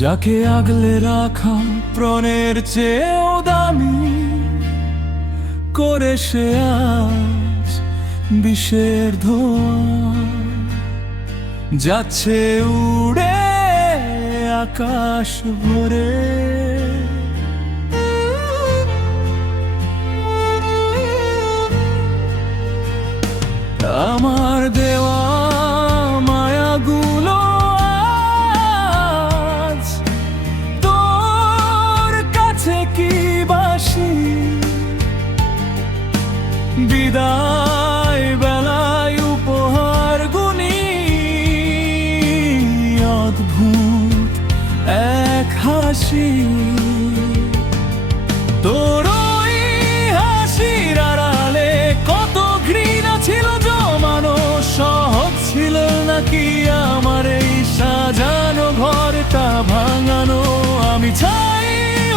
যাকে আগলে রাখা প্রাণের চেয়েও দামি করে সে আজ বিষের ধোঁয়া যাচ্ছে উড়ে আকাশ ভরে। আমার দেওয়া মায়াগুলো আজ তোর কাছে কি বাসি, বিদায় বেলায় উপহার গুনি অদ্ভুত এক হাসি। তোর ওই হাসির আড়ালে কত ঘৃণা ছিল জমানো, সহজ ছিল নাকি আমার এই সাজানো ঘরটা ভাঙানো। আমি ছাই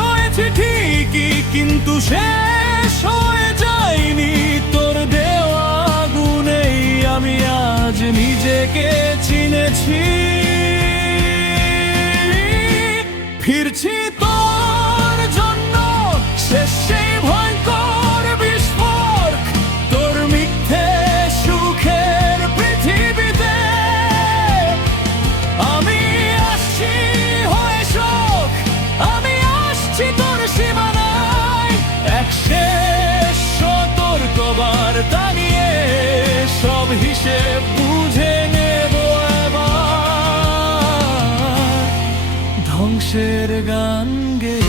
হয়েছি ঠিকই কিন্তু শেষ হয়ে যায়নি তোর দেওয়া গুণেই আমি আজ নিজেকে চিনেছি। ফিরছি তোর জন্য শেষ সেই ভয়ঙ্কর বিস্ফোরক, তোর মিথ্যে সুখের পৃথিবীতে আমি আসছি হয়ে শোক, আমি আসছি তোর সীমানায় এক শেষ সতর্কবার্তা নিয়ে সব হিসেব বুঝে নেব এবার ধ্বংসের গান গেয়ে।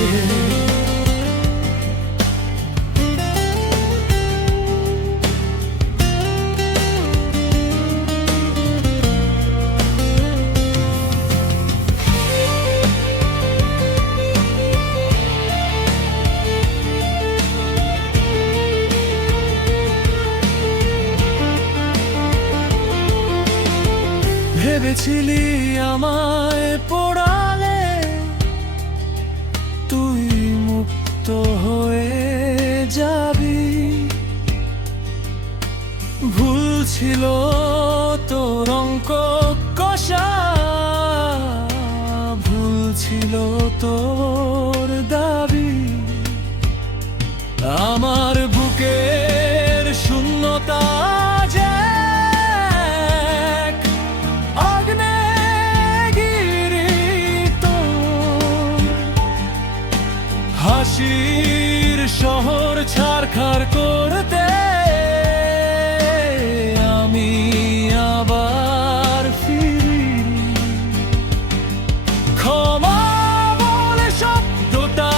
ভেবেছিলি আমায় পোড়ালে তুই মুক্ত হয়ে যাবি, ভুল ছিল তোর অঙ্ক কষা, ভুল ছিল তোর দাবি। আমার বুকের শূন্যতা হাসির শহর ছারখার করতে আমি আবার ফিরি। ক্ষমা বলে শব্দটা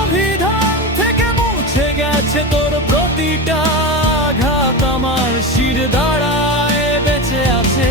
অভিধান থেকে মুছে গেছে, তোর প্রতিটা আঘাত আমার শির দাঁড়ায় বেঁচে আছে।